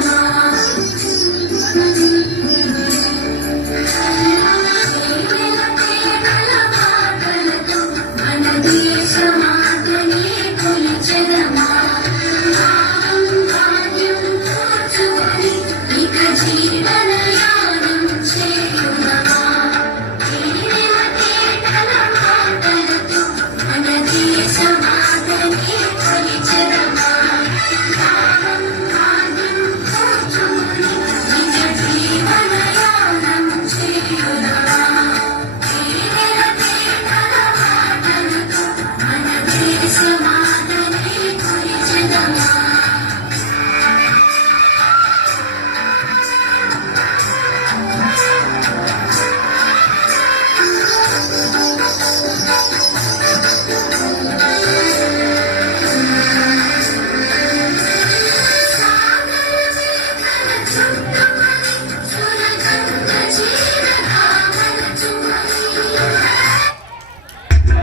Burn